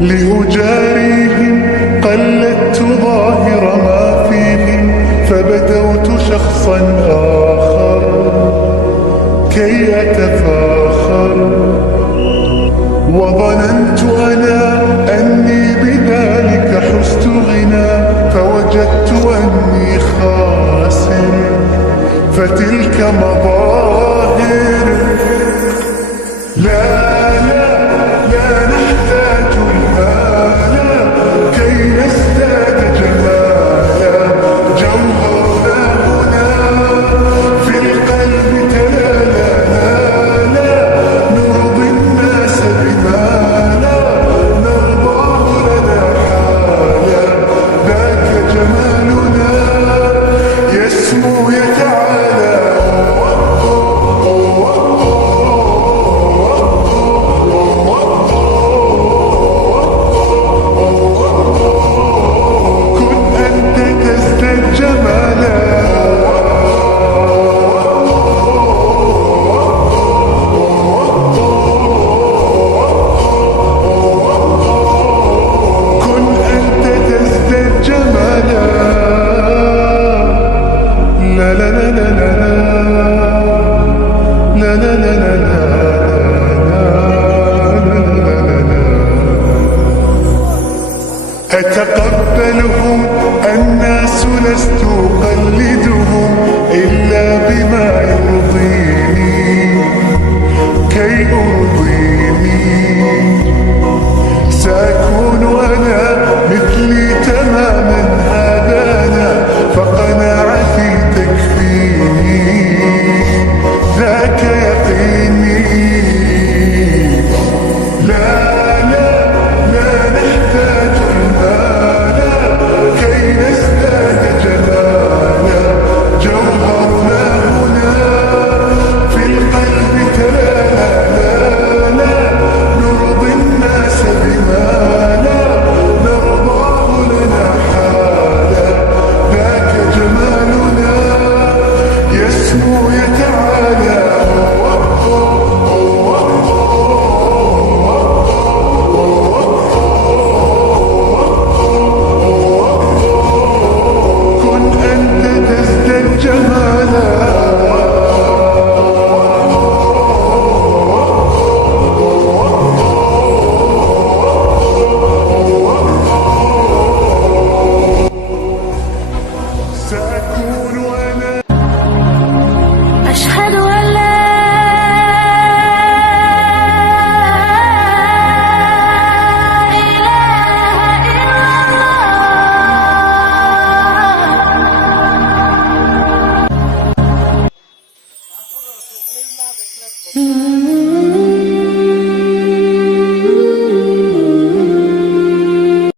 لأجاريهم قلدت ظاهر ما فيهم فبدوت شخصا آخر كي أتفاخر. وظننت أنا أني بذلك حست غنى فوجدت أني خاسر فتلك مظاهر لا يتقبلهم الناس لست أقلدهم. أكون أنا أشهد أن إله إلا الله.